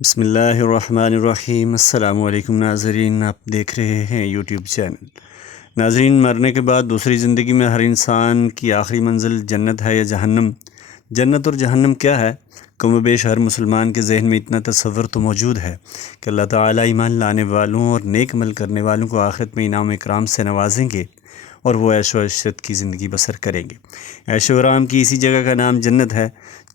بسم اللہ الرحمن الرحیم۔ السلام علیکم ناظرین، آپ دیکھ رہے ہیں یوٹیوب چینل۔ ناظرین، مرنے کے بعد دوسری زندگی میں ہر انسان کی آخری منزل جنت ہے یا جہنم؟ جنت اور جہنم کیا ہے؟ کم و بیش ہر مسلمان کے ذہن میں اتنا تصور تو موجود ہے کہ اللہ تعالیٰ ایمان لانے والوں اور نیک عمل کرنے والوں کو آخرت میں انعام و اکرام سے نوازیں گے اور وہ عیش و عشرت کی زندگی بسر کریں گے۔ عیش و آرام کی اسی جگہ کا نام جنت ہے،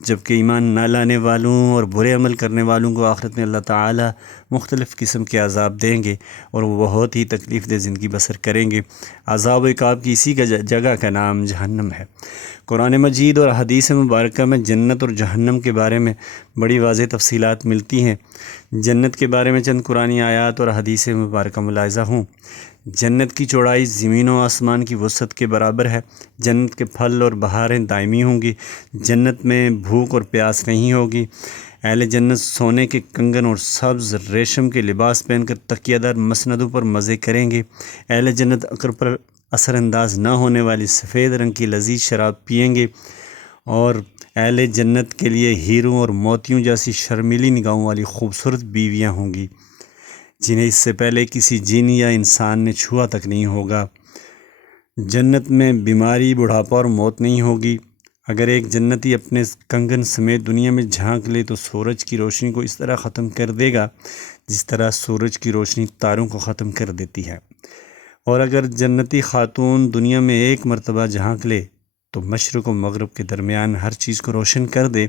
جبکہ ایمان نہ لانے والوں اور برے عمل کرنے والوں کو آخرت میں اللہ تعالیٰ مختلف قسم کے عذاب دیں گے اور وہ بہت ہی تکلیف دہ زندگی بسر کریں گے۔ عذاب و عقاب کی اسی کا جگہ کا نام جہنم ہے۔ قرآن مجید اور حدیث مبارکہ میں جنت اور جہنم کے بارے میں بڑی واضح تفصیلات ملتی ہیں۔ جنت کے بارے میں چند قرآنی آیات اور حدیث مبارکہ ملاحظہ ہوں۔ جنت کی چوڑائی زمین و آسمان کی وسعت کے برابر ہے۔ جنت کے پھل اور بہاریں دائمی ہوں گی۔ جنت میں بھوک اور پیاس نہیں ہوگی۔ اہل جنت سونے کے کنگن اور سبز ریشم کے لباس پہن کر تکیہ دار مسندوں پر مزے کریں گے۔ اہل جنت عقل پر اثر انداز نہ ہونے والی سفید رنگ کی لذیذ شراب پئیں گے، اور اہل جنت کے لیے ہیروں اور موتیوں جیسی شرمیلی نگاہوں والی خوبصورت بیویاں ہوں گی جنہیں اس سے پہلے کسی جن یا انسان نے چھوا تک نہیں ہوگا۔ جنت میں بیماری، بڑھاپا اور موت نہیں ہوگی۔ اگر ایک جنتی اپنے کنگن سمیت دنیا میں جھانک لے تو سورج کی روشنی کو اس طرح ختم کر دے گا جس طرح سورج کی روشنی تاروں کو ختم کر دیتی ہے۔ اور اگر جنتی خاتون دنیا میں ایک مرتبہ جھانک لے تو مشرق و مغرب کے درمیان ہر چیز کو روشن کر دے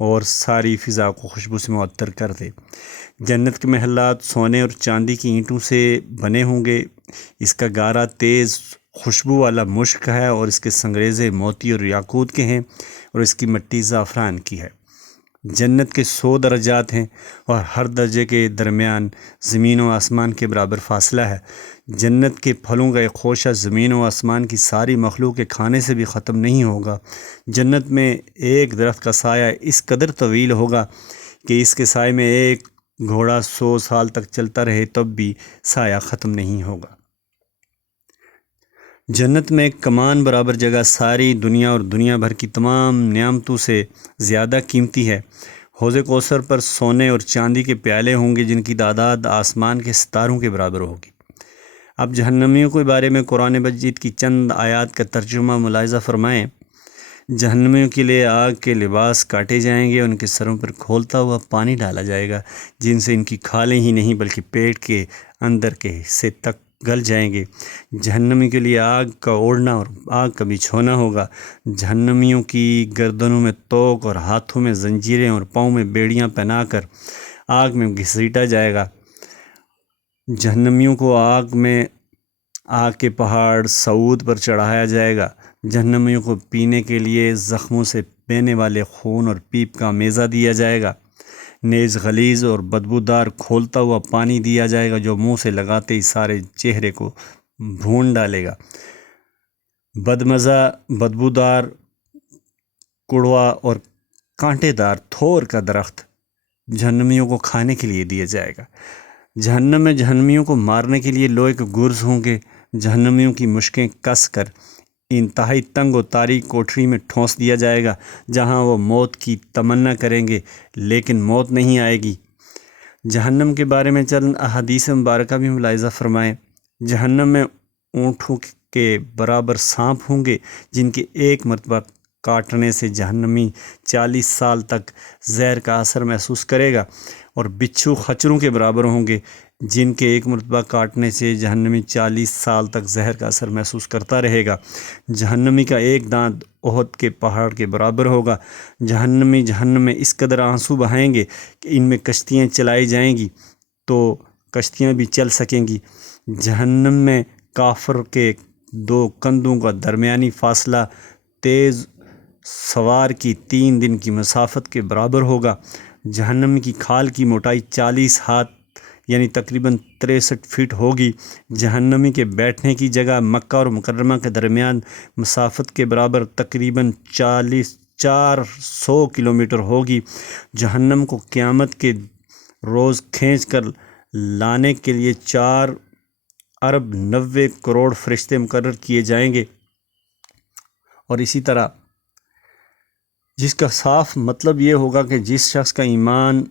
اور ساری فضا کو خوشبو سے معطر کر دے۔ جنت کے محلات سونے اور چاندی کی اینٹوں سے بنے ہوں گے۔ اس کا گارا تیز خوشبو والا مشک ہے اور اس کے سنگریزے موتی اور یاقوت کے ہیں، اور اس کی مٹی زعفران کی ہے۔ جنت کے 100 درجات ہیں اور ہر درجے کے درمیان زمین و آسمان کے برابر فاصلہ ہے۔ جنت کے پھلوں کا ایک خوشہ زمین و آسمان کی ساری مخلوق کے کھانے سے بھی ختم نہیں ہوگا۔ جنت میں ایک درخت کا سایہ اس قدر طویل ہوگا کہ اس کے سائے میں ایک گھوڑا 100 سال تک چلتا رہے تب بھی سایہ ختم نہیں ہوگا۔ جنت میں ایک کمان برابر جگہ ساری دنیا اور دنیا بھر کی تمام نعمتوں سے زیادہ قیمتی ہے۔ حوض کوثر پر سونے اور چاندی کے پیالے ہوں گے جن کی تعداد آسمان کے ستاروں کے برابر ہوگی۔ اب جہنمیوں کے بارے میں قرآن مجید کی چند آیات کا ترجمہ ملاحظہ فرمائیں۔ جہنمیوں کے لیے آگ کے لباس کاٹے جائیں گے، ان کے سروں پر کھولتا ہوا پانی ڈالا جائے گا جن سے ان کی کھالیں ہی نہیں بلکہ پیٹ کے اندر کے حصے تک گل جائیں گے۔ جہنمی کے لیے آگ کا اوڑھنا اور آگ کا بچھونا ہوگا۔ جہنمیوں کی گردنوں میں توق اور ہاتھوں میں زنجیریں اور پاؤں میں بیڑیاں پہنا کر آگ میں گھسیٹا جائے گا۔ جہنمیوں کو آگ کے پہاڑ صعود پر چڑھایا جائے گا۔ جہنمیوں کو پینے کے لیے زخموں سے بہنے والے خون اور پیپ کا میزہ دیا جائے گا۔ نیز غلیظ اور بدبودار کھولتا ہوا پانی دیا جائے گا جو منہ سے لگاتے ہی سارے چہرے کو بھون ڈالے گا۔ بدمزہ، بدبودار، کڑوا اور کانٹے دار تھور کا درخت جہنمیوں کو کھانے کے لیے دیا جائے گا۔ جہنم میں جہنمیوں کو مارنے کے لیے لوہے کے گرز ہوں گے۔ جہنمیوں کی مشکیں کس کر انتہائی تنگ و تاریک کوٹری میں ٹھونس دیا جائے گا جہاں وہ موت کی تمنا کریں گے لیکن موت نہیں آئے گی۔ جہنم کے بارے میں چند احادیث مبارکہ بھی ملاحظہ فرمائیں۔ جہنم میں اونٹوں کے برابر سانپ ہوں گے جن کے ایک مرتبہ کاٹنے سے جہنمی 40 سال تک زہر کا اثر محسوس کرے گا، اور بچھو خچروں کے برابر ہوں گے جن کے ایک مرتبہ کاٹنے سے جہنمی 40 سال تک زہر کا اثر محسوس کرتا رہے گا۔ جہنمی کا ایک دانت احد کے پہاڑ کے برابر ہوگا۔ جہنمی جہنم میں اس قدر آنسو بہائیں گے کہ ان میں کشتیاں چلائی جائیں گی تو کشتیاں بھی چل سکیں گی۔ جہنم میں کافر کے 2 کندھوں کا درمیانی فاصلہ تیز سوار کی 3 دن کی مسافت کے برابر ہوگا۔ جہنم کی کھال کی موٹائی 40 ہاتھ یعنی تقریباً 63 فٹ ہوگی۔ جہنمی کے بیٹھنے کی جگہ مکہ اور مکرمہ کے درمیان مسافت کے برابر تقریباً 400 کلومیٹر ہوگی۔ جہنم کو قیامت کے روز کھینچ کر لانے کے لیے 4 ارب 90 کروڑ فرشتے مقرر کیے جائیں گے، اور اسی طرح جس کا صاف مطلب یہ ہوگا کہ جس شخص کا ایمان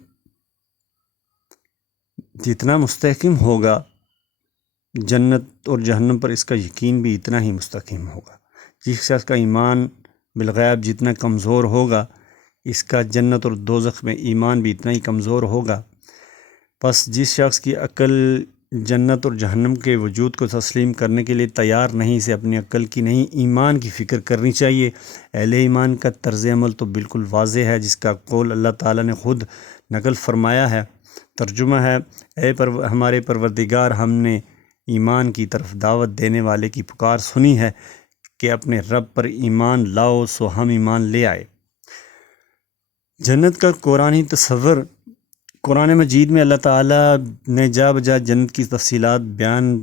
جتنا مستحکم ہوگا جنت اور جہنم پر، اس کا یقین بھی اتنا ہی مستحکم ہوگا۔ جس شخص کا ایمان بالغیب جتنا کمزور ہوگا، اس کا جنت اور دوزخ میں ایمان بھی اتنا ہی کمزور ہوگا۔ پس جس شخص کی عقل جنت اور جہنم کے وجود کو تسلیم کرنے کے لیے تیار نہیں، اسے اپنی عقل کی نہیں ایمان کی فکر کرنی چاہیے۔ اہل ایمان کا طرز عمل تو بالکل واضح ہے، جس کا قول اللہ تعالیٰ نے خود نقل فرمایا ہے۔ ترجمہ ہے، ہمارے پروردگار، ہم نے ایمان کی طرف دعوت دینے والے کی پکار سنی ہے کہ اپنے رب پر ایمان لاؤ، سو ہم ایمان لے آئے۔ جنت کا قرآنی تصور۔ قرآن مجید میں اللہ تعالیٰ نے جا بجا جنت کی تفصیلات بیان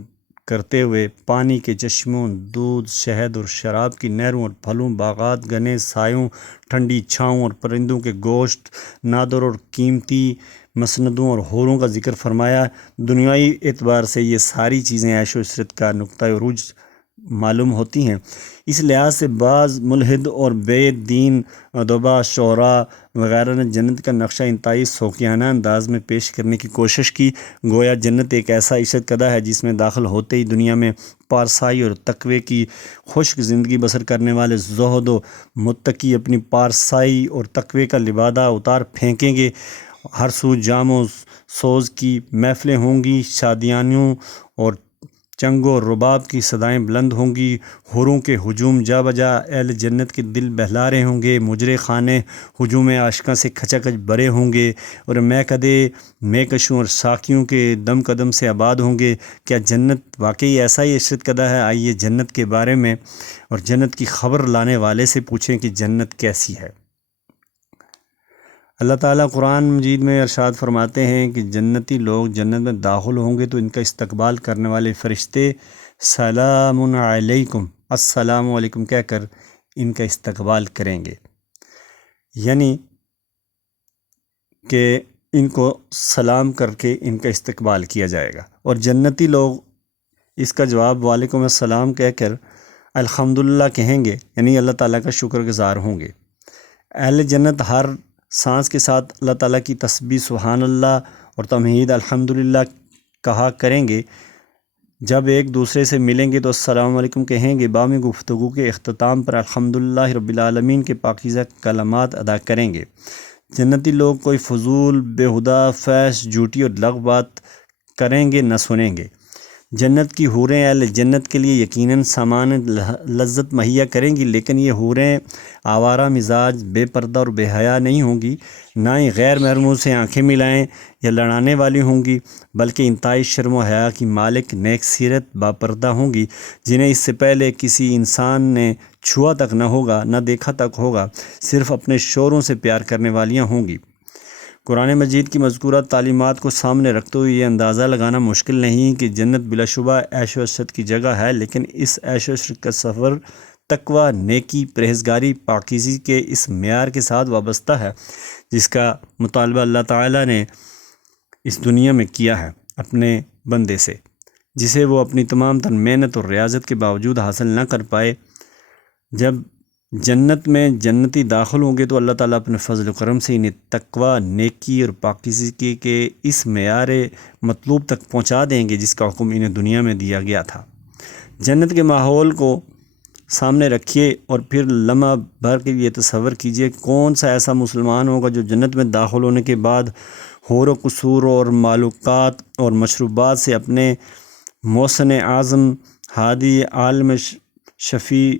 کرتے ہوئے پانی کے چشموں، دودھ، شہد اور شراب کی نہروں اور پھلوں، باغات، گنے، سایوں، ٹھنڈی چھاؤں اور پرندوں کے گوشت، نادر اور قیمتی مسندوں اور حوروں کا ذکر فرمایا۔ دنیائی اعتبار سے یہ ساری چیزیں عیش و عشرت کا نقطۂ عروج معلوم ہوتی ہیں۔ اس لحاظ سے بعض ملحد اور بے دین ادبا، شعراء وغیرہ نے جنت کا نقشہ انتہائی شوقیانہ انداز میں پیش کرنے کی کوشش کی، گویا جنت ایک ایسا عشرت کدہ ہے جس میں داخل ہوتے ہی دنیا میں پارسائی اور تقوی کی خشک زندگی بسر کرنے والے زہد و متقی اپنی پارسائی اور تقوی کا لبادہ اتار پھینکیں گے۔ ہر سو جام و سوز کی محفلیں ہوں گی، شادیانوں اور چنگ و رباب کی صدائیں بلند ہوں گی، حوروں کے ہجوم جا بجا اہل جنت کے دل بہلا رہے ہوں گے، مجرے خانے ہجوم عاشقاں سے کھچا کھچ بھرے ہوں گے، اور میکدے میکشوں اور ساقیوں کے دم قدم سے آباد ہوں گے۔ کیا جنت واقعی ایسا ہی عشرت کدہ ہے؟ آئیے جنت کے بارے میں اور جنت کی خبر لانے والے سے پوچھیں کہ جنت کیسی ہے۔ اللہ تعالیٰ قرآن مجید میں ارشاد فرماتے ہیں کہ جنتی لوگ جنت میں داخل ہوں گے تو ان کا استقبال کرنے والے فرشتے سلام علیکم، السلام علیکم کہہ کر ان کا استقبال کریں گے، یعنی کہ ان کو سلام کر کے ان کا استقبال کیا جائے گا، اور جنتی لوگ اس کا جواب وعلیکم السلام کہہ کر الحمدللہ کہیں گے، یعنی اللہ تعالیٰ کا شکر گزار ہوں گے۔ اہل جنت ہر سانس کے ساتھ اللہ تعالیٰ کی تسبیح سبحان اللہ اور تمہید الحمدللہ کہا کریں گے۔ جب ایک دوسرے سے ملیں گے تو السلام علیکم کہیں گے، بامی گفتگو کے اختتام پر الحمدللہ رب العالمین کے پاکیزہ کلمات ادا کریں گے۔ جنتی لوگ کوئی فضول، بیہودہ، فحش، جھوٹی اور لغو بات کریں گے نہ سنیں گے۔ جنت کی حوریں اہل جنت کے لیے یقیناً سامان لذت مہیا کریں گی، لیکن یہ حوریں آوارہ مزاج، بے پردہ اور بے حیا نہیں ہوں گی، نہ ہی غیر محرموں سے آنکھیں ملائیں یا لڑانے والی ہوں گی، بلکہ انتہائی شرم و حیا کی مالک، نیک سیرت، باپردہ ہوں گی، جنہیں اس سے پہلے کسی انسان نے چھوا تک نہ ہوگا، نہ دیکھا تک ہوگا، صرف اپنے شوہروں سے پیار کرنے والیاں ہوں گی۔ قرآن مجید کی مذکورہ تعلیمات کو سامنے رکھتے ہوئے یہ اندازہ لگانا مشکل نہیں کہ جنت بلا شبہ عیش و عشرت کی جگہ ہے، لیکن اس عیش و عشرت کا سفر تقوی، نیکی، پرہیزگاری، پاکیزگی کے اس معیار کے ساتھ وابستہ ہے جس کا مطالبہ اللہ تعالیٰ نے اس دنیا میں کیا ہے اپنے بندے سے، جسے وہ اپنی تمام تر محنت اور ریاضت کے باوجود حاصل نہ کر پائے۔ جب جنت میں جنتی داخل ہوں گے تو اللہ تعالیٰ اپنے فضل و کرم سے انہیں تقوی، نیکی اور پاکیزگی کے اس معیار مطلوب تک پہنچا دیں گے جس کا حکم انہیں دنیا میں دیا گیا تھا۔ جنت کے ماحول کو سامنے رکھیے اور پھر لمحہ بھر کے یہ تصور کیجئے، کون سا ایسا مسلمان ہوگا جو جنت میں داخل ہونے کے بعد حور و قصور اور معلوقات اور مشروبات سے اپنے محسن اعظم، ہادی، عالم، شفیع،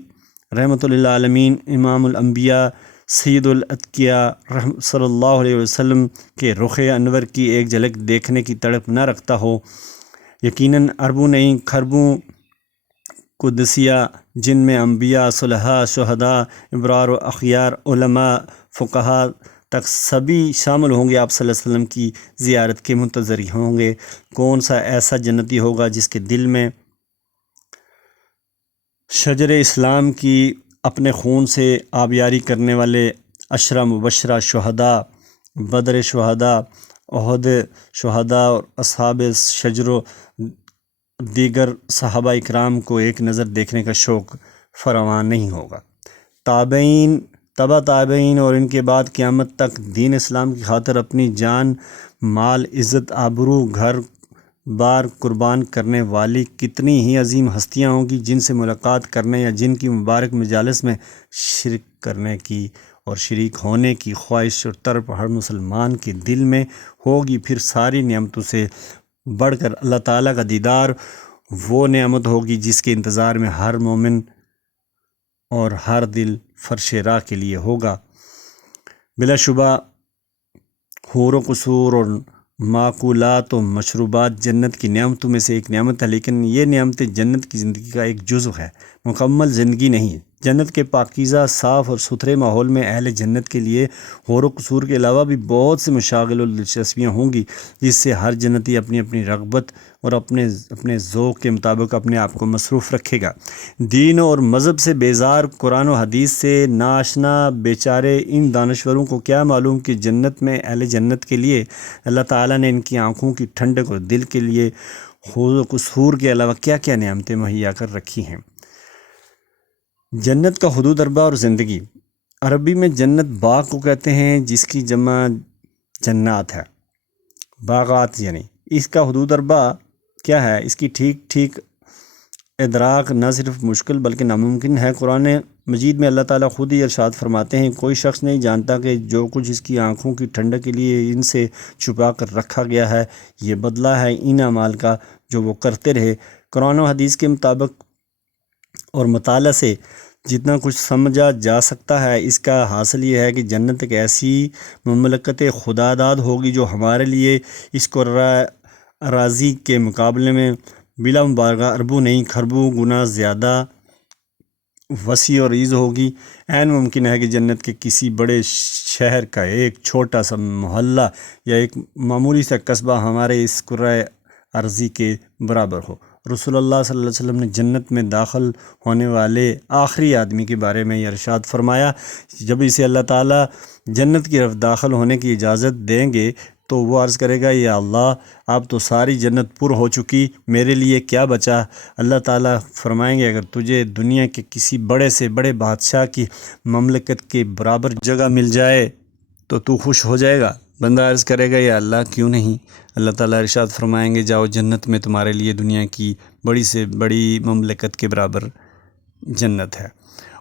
رحمۃ للعالمین، امام الانبیاء، سید الاتقیاء صلی اللہ علیہ وسلم کے رخ انور کی ایک جھلک دیکھنے کی تڑپ نہ رکھتا ہو؟ یقیناً اربوں نہیں کھربوں قدسیہ جن میں انبیاء، صلحاء، شہداء، ابرار و اخیار، علماء، فقہاء تک سبھی شامل ہوں گے، آپ صلی اللہ علیہ وسلم کی زیارت کے منتظر ہوں گے۔ کون سا ایسا جنتی ہوگا جس کے دل میں شجر اسلام کی اپنے خون سے آبیاری کرنے والے عشرہ مبشرہ شہداء، بدر شہداء، احد شہداء اور اصحاب شجر و دیگر صحابہ اکرام کو ایک نظر دیکھنے کا شوق فراوان نہیں ہوگا۔ تابعین تبا تابعین اور ان کے بعد قیامت تک دین اسلام کی خاطر اپنی جان، مال، عزت، آبرو، گھر بار قربان کرنے والی کتنی ہی عظیم ہستیاں ہوں گی، جن سے ملاقات کرنے یا جن کی مبارک مجالس میں شرک کرنے کی اور شریک ہونے کی خواہش اور طرف ہر مسلمان کے دل میں ہوگی۔ پھر ساری نعمتوں سے بڑھ کر اللہ تعالیٰ کا دیدار وہ نعمت ہوگی جس کے انتظار میں ہر مومن اور ہر دل فرش راہ کے لیے ہوگا۔ بلا شبہ حور و قصور اور معقولات و مشروبات جنت کی نعمتوں میں سے ایک نعمت ہے، لیکن یہ نعمتیں جنت کی زندگی کا ایک جزو ہے، مکمل زندگی نہیں۔ جنت کے پاکیزہ، صاف اور ستھرے ماحول میں اہل جنت کے لیے حور و قصور کے علاوہ بھی بہت سے مشاغل و دلچسپیاں ہوں گی، جس سے ہر جنتی اپنی اپنی رغبت اور اپنے ذوق کے مطابق اپنے آپ کو مصروف رکھے گا۔ دین اور مذہب سے بیزار، قرآن و حدیث سے ناآشنا بیچارے ان دانشوروں کو کیا معلوم کہ جنت میں اہل جنت کے لیے اللہ تعالیٰ نے ان کی آنکھوں کی ٹھنڈک اور دل کے لیے حور و قصور کے علاوہ کیا کیا نعمتیں مہیا کر رکھی ہیں۔ جنت کا حدود اربع اور زندگی۔ عربی میں جنت باغ کو کہتے ہیں، جس کی جمع جنات ہے، باغات یعنی۔ اس کا حدود اربع کیا ہے، اس کی ٹھیک ادراک نہ صرف مشکل بلکہ ناممکن ہے۔ قرآن مجید میں اللہ تعالیٰ خود ہی ارشاد فرماتے ہیں، کوئی شخص نہیں جانتا کہ جو کچھ اس کی آنکھوں کی ٹھنڈک کے لیے ان سے چھپا کر رکھا گیا ہے، یہ بدلہ ہے ان اعمال کا جو وہ کرتے رہے۔ قرآن و حدیث کے مطابق اور مطالعہ سے جتنا کچھ سمجھا جا سکتا ہے، اس کا حاصل یہ ہے کہ جنت ایک ایسی مملکت خداداد ہوگی جو ہمارے لیے اس اراضی کے مقابلے میں بلا مبالغہ اربوں نہیں کھربوں گنا زیادہ وسیع اور عریض ہوگی۔ عین ممکن ہے کہ جنت کے کسی بڑے شہر کا ایک چھوٹا سا محلہ یا ایک معمولی سا قصبہ ہمارے اس کرۂ ارضی کے برابر ہو۔ رسول اللہ صلی اللہ علیہ وسلم نے جنت میں داخل ہونے والے آخری آدمی کے بارے میں یہ ارشاد فرمایا، جب اسے اللہ تعالیٰ جنت کی طرف داخل ہونے کی اجازت دیں گے تو وہ عرض کرے گا، یا اللہ اب تو ساری جنت پر ہو چکی، میرے لیے کیا بچا؟ اللہ تعالیٰ فرمائیں گے، اگر تجھے دنیا کے کسی بڑے سے بڑے بادشاہ کی مملکت کے برابر جگہ مل جائے تو تو خوش ہو جائے گا؟ بندہ عرض کرے گا، یا اللہ کیوں نہیں؟ اللہ تعالیٰ ارشاد فرمائیں گے، جاؤ جنت میں تمہارے لیے دنیا کی بڑی سے بڑی مملکت کے برابر جنت ہے،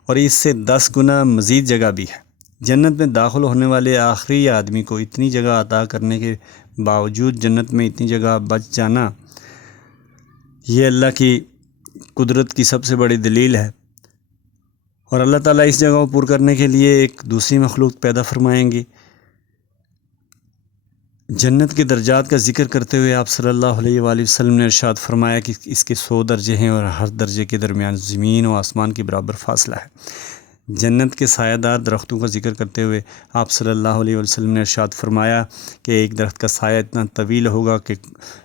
اور اس سے 10 گنا مزید جگہ بھی ہے۔ جنت میں داخل ہونے والے آخری آدمی کو اتنی جگہ عطا کرنے کے باوجود جنت میں اتنی جگہ بچ جانا، یہ اللہ کی قدرت کی سب سے بڑی دلیل ہے۔ اور اللہ تعالیٰ اس جگہ کو پر کرنے کے لیے ایک دوسری مخلوق پیدا فرمائیں گے۔ جنت کے درجات کا ذکر کرتے ہوئے آپ صلی اللہ علیہ وآلہ وسلم نے ارشاد فرمایا کہ اس کے 100 درجے ہیں اور ہر درجے کے درمیان زمین و آسمان کے برابر فاصلہ ہے۔ جنت کے سایہ دار درختوں کا ذکر کرتے ہوئے آپ صلی اللہ علیہ وسلم نے ارشاد فرمایا کہ ایک درخت کا سایہ اتنا طویل ہوگا کہ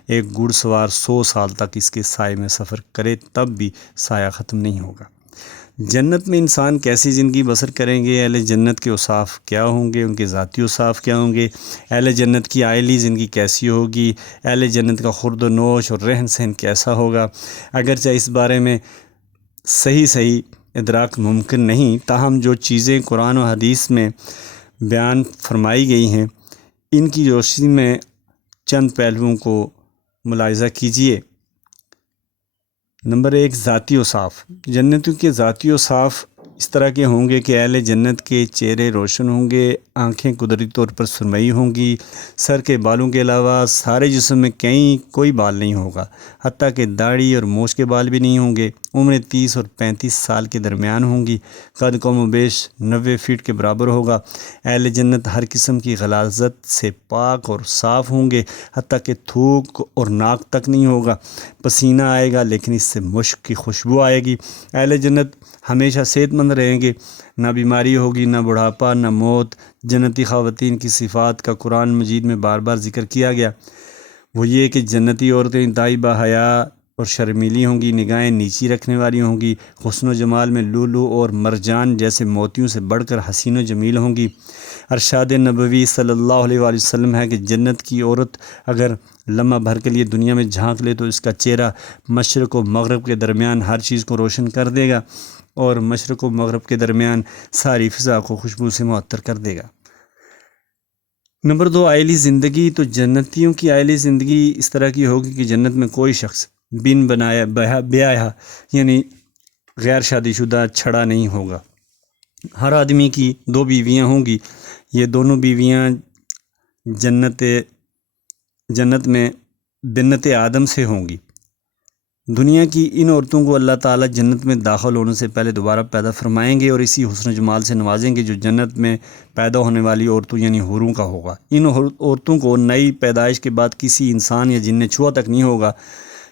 ایک گھڑ سوار 100 سال تک اس کے سائے میں سفر کرے تب بھی سایہ ختم نہیں ہوگا۔ جنت میں انسان کیسی زندگی بسر کریں گے، اہل جنت کے اوصاف کیا ہوں گے، ان کے ذاتی اوصاف کیا ہوں گے، اہل جنت کی عائلی زندگی کیسی ہوگی، اہل جنت کا خورد و نوش اور رہن سہن کیسا ہوگا، اگرچہ اس بارے میں صحیح ادراک ممکن نہیں، تاہم جو چیزیں قرآن و حدیث میں بیان فرمائی گئی ہیں ان کی روشنی میں چند پہلوؤں کو ملاحظہ کیجیے۔ نمبر 1، ذاتی اوصاف۔ جنتیوں کے ذاتی اوصاف اس طرح کے ہوں گے کہ اہل جنت کے چہرے روشن ہوں گے، آنکھیں قدرتی طور پر سرمئی ہوں گی، سر کے بالوں کے علاوہ سارے جسم میں کوئی بال نہیں ہوگا، حتیٰ کہ داڑھی اور مونچھ کے بال بھی نہیں ہوں گے۔ عمریں 30 اور 35 سال کے درمیان ہوں گی۔ قد کم و بیش 90 فٹ کے برابر ہوگا۔ اہل جنت ہر قسم کی غلاظت سے پاک اور صاف ہوں گے، حتیٰ کہ تھوک اور ناک تک نہیں ہوگا۔ پسینہ آئے گا لیکن اس سے مشک کی خوشبو آئے گی۔ اہل جنت ہمیشہ صحت مند رہیں گے، نہ بیماری ہوگی، نہ بڑھاپا، نہ موت۔ جنتی خواتین کی صفات کا قرآن مجید میں بار بار ذکر کیا گیا، وہ یہ کہ جنتی عورتیں انتہائی باحیا اور شرمیلی ہوں گی، نگاہیں نیچی رکھنے والی ہوں گی، حسن و جمال میں لولو اور مرجان جیسے موتیوں سے بڑھ کر حسین و جمیل ہوں گی۔ ارشاد نبوی صلی اللہ علیہ وآلہ وسلم ہے کہ جنت کی عورت اگر لمحہ بھر کے لیے دنیا میں جھانک لے تو اس کا چہرہ مشرق و مغرب کے درمیان ہر چیز کو روشن کر دے گا۔ اور مشرق و مغرب کے درمیان ساری فضا کو خوشبو سے معطر کر دے گا۔ نمبر 2، آئلی زندگی۔ تو جنتیوں کی آئلی زندگی اس طرح کی ہوگی کہ جنت میں کوئی شخص بن بنایا بیاہا یعنی غیر شادی شدہ چھڑا نہیں ہوگا۔ ہر آدمی کی 2 بیویاں ہوں گی۔ یہ دونوں بیویاں جنت میں بنت آدم سے ہوں گی۔ دنیا کی ان عورتوں کو اللہ تعالیٰ جنت میں داخل ہونے سے پہلے دوبارہ پیدا فرمائیں گے اور اسی حسن و جمال سے نوازیں گے جو جنت میں پیدا ہونے والی عورتوں یعنی حوروں کا ہوگا۔ ان عورتوں کو نئی پیدائش کے بعد کسی انسان یا جن نے چھوا تک نہیں ہوگا۔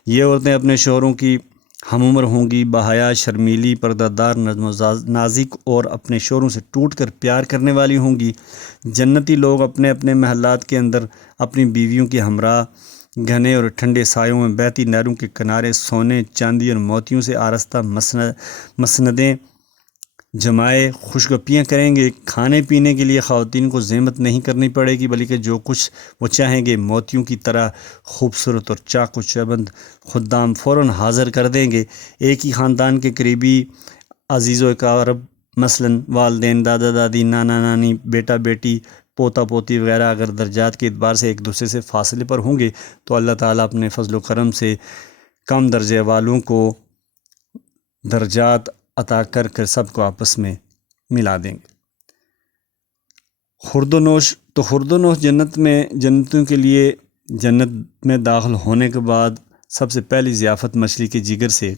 یہ عورتیں اپنے شوہروں کی ہم عمر ہوں گی، باحیا، شرمیلی، پردہ دار، نرم و نازک اور اپنے شوہروں سے ٹوٹ کر پیار کرنے والی ہوں گی۔ جنتی لوگ اپنے اپنے محلات کے اندر اپنی بیویوں کے ہمراہ گھنے اور ٹھنڈے سایوں میں بہتی نہروں کے کنارے سونے، چاندی اور موتیوں سے آراستہ مسندیں جمائے خوشگپیاں کریں گے۔ کھانے پینے کے لیے خواتین کو زحمت نہیں کرنی پڑے گی، بلکہ جو کچھ وہ چاہیں گے موتیوں کی طرح خوبصورت اور چاق و چوبند خدام فوراً حاضر کر دیں گے۔ ایک ہی خاندان کے قریبی عزیز و اقارب مثلاً والدین، دادا دادی، نانا نانی، بیٹا بیٹی، پوتا پوتی وغیرہ اگر درجات کے اعتبار سے ایک دوسرے سے فاصلے پر ہوں گے تو اللہ تعالیٰ اپنے فضل و کرم سے کم درجے والوں کو درجات عطا کر کر سب کو آپس میں ملا دیں گے۔ خورد و نوش۔ تو خورد و نوش جنت میں جنتوں کے لیے جنت میں داخل ہونے کے بعد سب سے پہلی ضیافت مچھلی کے جگر سے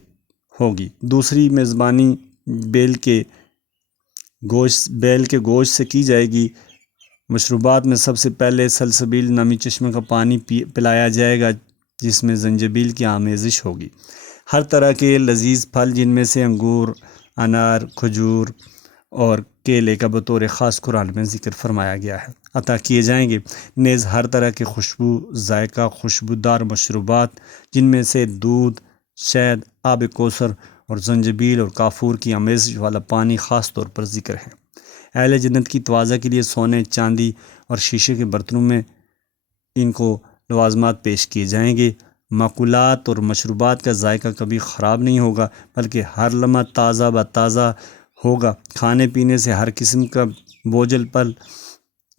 ہوگی۔ دوسری میزبانی بیل کے گوشت سے کی جائے گی۔ مشروبات میں سب سے پہلے سلسبیل نامی چشمے کا پانی پلایا جائے گا جس میں زنجبیل کی آمیزش ہوگی۔ ہر طرح کے لذیذ پھل جن میں سے انگور، انار، کھجور اور کیلے کا بطور خاص قرآن میں ذکر فرمایا گیا ہے عطا کیے جائیں گے۔ نیز ہر طرح کے خوشبو ذائقہ خوشبودار مشروبات جن میں سے دودھ، شہد، آب کوثر اور زنجبیل اور کافور کی آمیزش والا پانی خاص طور پر ذکر ہے۔ اہل جنت کی توازہ کے لیے سونے، چاندی اور شیشے کے برتنوں میں ان کو لوازمات پیش کیے جائیں گے۔ ماکولات اور مشروبات کا ذائقہ کبھی خراب نہیں ہوگا بلکہ ہر لمحہ تازہ بتازہ ہوگا۔ کھانے پینے سے ہر قسم کا بوجھل پل،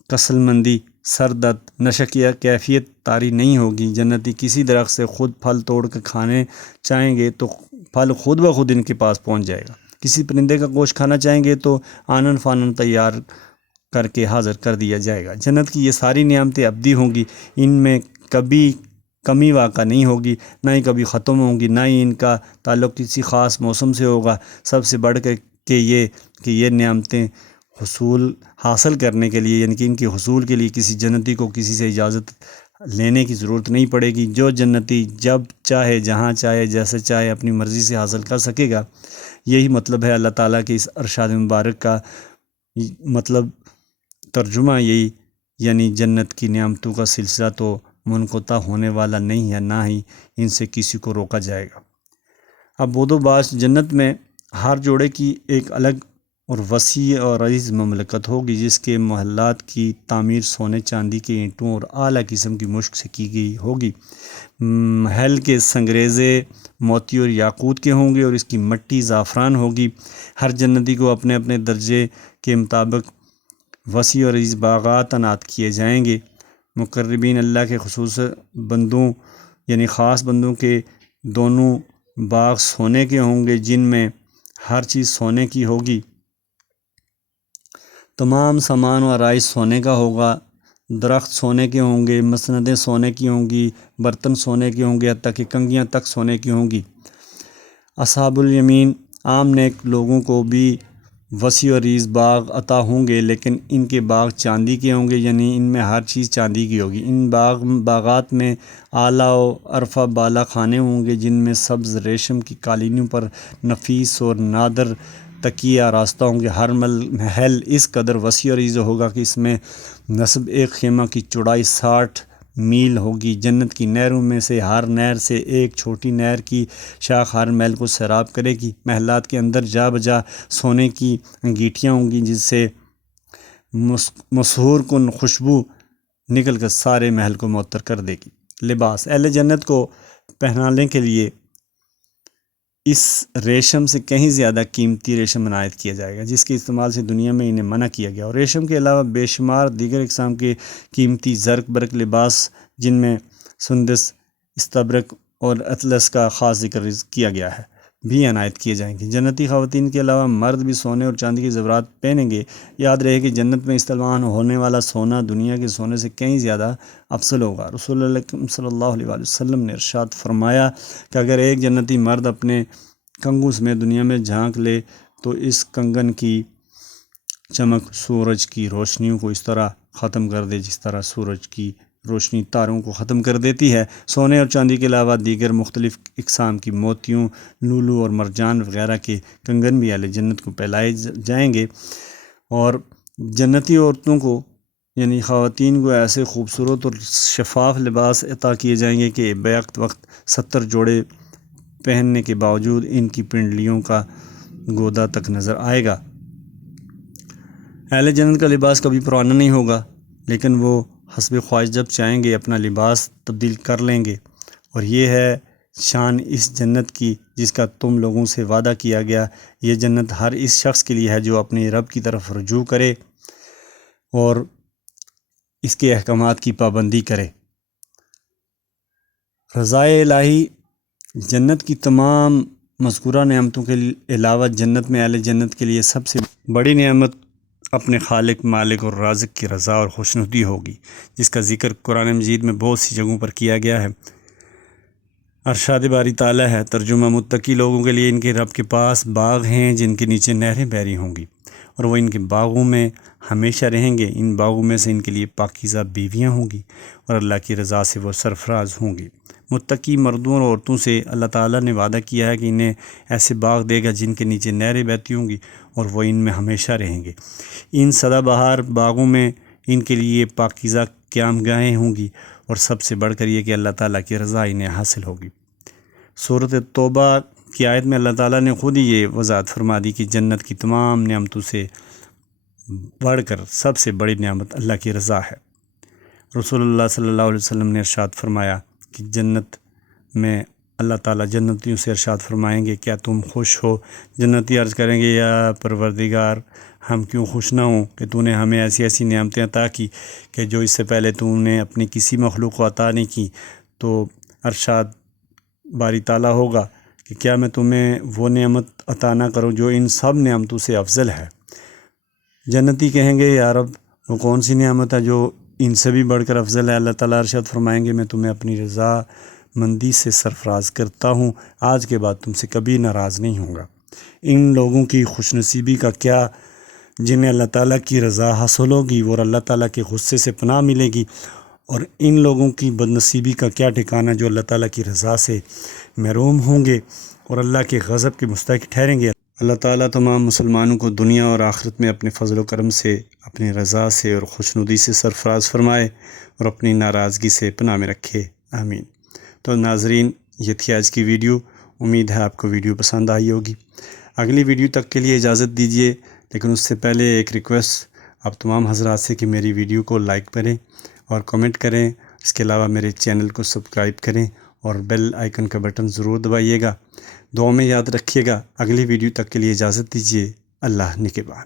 کسل مندی، سر درد، نشہ کی کیفیت طاری نہیں ہوگی۔ جنتی کسی درخت سے خود پھل توڑ کر کھانے چاہیں گے تو پھل خود بخود ان کے پاس پہنچ جائے گا۔ کسی پرندے کا گوشت کھانا چاہیں گے تو آنن فانن تیار کر کے حاضر کر دیا جائے گا۔ جنت کی یہ ساری نعمتیں ابدی ہوں گی، ان میں کبھی کمی واقع نہیں ہوگی، نہ ہی کبھی ختم ہوں گی، نہ ہی ان کا تعلق کسی خاص موسم سے ہوگا۔ سب سے بڑھ کر کہ یہ نعمتیں حاصل کرنے کے لیے یعنی کہ ان کے حصول کے لیے کسی جنتی کو کسی سے اجازت لینے کی ضرورت نہیں پڑے گی۔ جو جنتی جب چاہے، جہاں چاہے، جیسے چاہے اپنی مرضی سے حاصل کر سکے گا۔ یہی مطلب ہے اللہ تعالیٰ کے اس ارشاد مبارک کا، مطلب ترجمہ یہی یعنی جنت کی نعمتوں کا سلسلہ تو منقطع ہونے والا نہیں ہے، نہ ہی ان سے کسی کو روکا جائے گا۔ اب بود و باش جنت میں ہر جوڑے کی ایک الگ اور وسیع اور عزیز مملکت ہوگی جس کے محلات کی تعمیر سونے چاندی کے اینٹوں اور اعلیٰ قسم کی مشک سے کی گئی ہوگی۔ محل کے سنگریزے موتی اور یاقوت کے ہوں گے اور اس کی مٹی زعفران ہوگی۔ ہر جنتی کو اپنے اپنے درجے کے مطابق وسیع اور عزیز باغات عنایت کیے جائیں گے۔ مقربین اللہ کے خصوص بندوں یعنی خاص بندوں کے دونوں باغ سونے کے ہوں گے جن میں ہر چیز سونے کی ہوگی۔ تمام سامان و آرائش سونے کا ہوگا۔ درخت سونے کے ہوں گے، مسندیں سونے کی ہوں گی، برتن سونے کے ہوں گے، حتیٰ کہ کنگھیاں تک سونے کی ہوں گی۔ اصحاب الیمین عام نیک لوگوں کو بھی وسیع و عریض باغ عطا ہوں گے، لیکن ان کے باغ چاندی کے ہوں گے یعنی ان میں ہر چیز چاندی کی ہوگی۔ ان باغات میں اعلیٰ و ارفع بالا خانے ہوں گے جن میں سبز ریشم کی قالینوں پر نفیس اور نادر تکیے آراستہ ہوں گے۔ ہر محل اس قدر وسیع و عریض ہوگا کہ اس میں نصب ایک خیمہ کی چوڑائی 60 میل ہوگی۔ جنت کی نہروں میں سے ہر نہر سے ایک چھوٹی نہر کی شاخ ہر محل کو سیراب کرے گی۔ محلات کے اندر جا بجا سونے کی انگیٹھیاں ہوں گی جس سے مسحور کن خوشبو نکل کر سارے محل کو معطر کر دے گی۔ لباس اہل جنت کو پہنانے کے لیے اس ریشم سے کہیں زیادہ قیمتی ریشم عنایت کیا جائے گا، جس کے استعمال سے دنیا میں انہیں منع کیا گیا۔ اور ریشم کے علاوہ بے شمار دیگر اقسام کے قیمتی زرق برق لباس، جن میں سندس، استبرق اور اطلس کا خاص ذکر کیا گیا ہے، بھی عنایت کیے جائیں گے۔ جنتی خواتین کے علاوہ مرد بھی سونے اور چاندی کے زیورات پہنیں گے۔ یاد رہے کہ جنت میں استعمال ہونے والا سونا دنیا کے سونے سے کہیں زیادہ افضل ہوگا۔ رسول اللہ صلی اللہ علیہ وسلم نے ارشاد فرمایا کہ اگر ایک جنتی مرد اپنے کنگن میں دنیا میں جھانک لے تو اس کنگن کی چمک سورج کی روشنیوں کو اس طرح ختم کر دے جس طرح سورج کی روشنی تاروں کو ختم کر دیتی ہے۔ سونے اور چاندی کے علاوہ دیگر مختلف اقسام کی موتیوں، لولو اور مرجان وغیرہ کے کنگن بھی اہل جنت کو پہنائے جائیں گے، اور جنتی عورتوں کو یعنی خواتین کو ایسے خوبصورت اور شفاف لباس عطا کیے جائیں گے کہ بیک وقت 70 جوڑے پہننے کے باوجود ان کی پنڈلیوں کا گودا تک نظر آئے گا۔ اہل جنت کا لباس کبھی پرانا نہیں ہوگا، لیکن وہ حسب خواہش جب چاہیں گے اپنا لباس تبدیل کر لیں گے، اور یہ ہے شان اس جنت کی جس کا تم لوگوں سے وعدہ کیا گیا۔ یہ جنت ہر اس شخص کے لیے ہے جو اپنے رب کی طرف رجوع کرے اور اس کے احکامات کی پابندی کرے۔ رضائے الہی جنت کی تمام مذکورہ نعمتوں کے علاوہ جنت میں اہل جنت کے لیے سب سے بڑی نعمت اپنے خالق، مالک اور رازق کی رضا اور خوشنودی ہوگی، جس کا ذکر قرآن مجید میں بہت سی جگہوں پر کیا گیا ہے۔ ارشاد باری تعالیٰ ہے، ترجمہ: متقی لوگوں کے لیے ان کے رب کے پاس باغ ہیں جن کے نیچے نہریں بہری ہوں گی، اور وہ ان کے باغوں میں ہمیشہ رہیں گے۔ ان باغوں میں سے ان کے لیے پاکیزہ بیویاں ہوں گی، اور اللہ کی رضا سے وہ سرفراز ہوں گی۔ متقی مردوں اور عورتوں سے اللہ تعالیٰ نے وعدہ کیا ہے کہ انہیں ایسے باغ دے گا جن کے نیچے نہریں بہتی ہوں گی، اور وہ ان میں ہمیشہ رہیں گے۔ ان سدا بہار باغوں میں ان کے لیے پاکیزہ قیام گاہیں ہوں گی، اور سب سے بڑھ کر یہ کہ اللہ تعالیٰ کی رضا انہیں حاصل ہوگی۔ سورۃ توبہ کی آیت میں اللہ تعالیٰ نے خود ہی یہ وضاحت فرما دی کہ جنت کی تمام نعمتوں سے بڑھ کر سب سے بڑی نعمت اللہ کی رضا ہے۔ رسول اللہ صلی اللہ علیہ وسلم نے ارشاد فرمایا کہ جنت میں اللہ تعالیٰ جنتیوں سے ارشاد فرمائیں گے، کیا تم خوش ہو؟ جنتی عرض کریں گے، یا پروردگار، ہم کیوں خوش نہ ہوں کہ تو نے ہمیں ایسی ایسی نعمتیں عطا کی کہ جو اس سے پہلے تو نے اپنی کسی مخلوق کو عطا نہیں کی۔ تو ارشاد باری تعالیٰ ہوگا کہ کیا میں تمہیں وہ نعمت عطا نہ کروں جو ان سب نعمتوں سے افضل ہے؟ جنتی کہیں گے، یا رب، وہ کون سی نعمت ہے جو ان سے بھی بڑھ کر افضل ہے؟ اللہ تعالیٰ ارشاد فرمائیں گے، میں تمہیں اپنی رضا مندی سے سرفراز کرتا ہوں، آج کے بعد تم سے کبھی ناراض نہیں ہوں گا۔ ان لوگوں کی خوش نصیبی کا کیا جنہیں اللہ تعالیٰ کی رضا حاصل ہوگی اور اللہ تعالیٰ کے غصے سے پناہ ملے گی، اور ان لوگوں کی بد نصیبی کا کیا ٹھکانہ جو اللہ تعالیٰ کی رضا سے محروم ہوں گے اور اللہ کے غضب کے مستحق ٹھہریں گے۔ اللہ تعالیٰ تمام مسلمانوں کو دنیا اور آخرت میں اپنے فضل و کرم سے، اپنی رضا سے اور خوشنودی سے سرفراز فرمائے اور اپنی ناراضگی سے پناہ میں رکھے، آمین۔ تو ناظرین، یہ تھی آج کی ویڈیو۔ امید ہے آپ کو ویڈیو پسند آئی ہوگی۔ اگلی ویڈیو تک کے لیے اجازت دیجیے، لیکن اس سے پہلے ایک ریکویسٹ آپ تمام حضرات سے کہ میری ویڈیو کو لائک کریں اور کمنٹ کریں، اس کے علاوہ میرے چینل کو سبسکرائب کریں اور بیل آئیکن کا بٹن ضرور دبائیے گا۔ دعاؤں میں یاد رکھیے گا۔ اگلی ویڈیو تک کے لیے اجازت دیجیے۔ اللہ نگہبان۔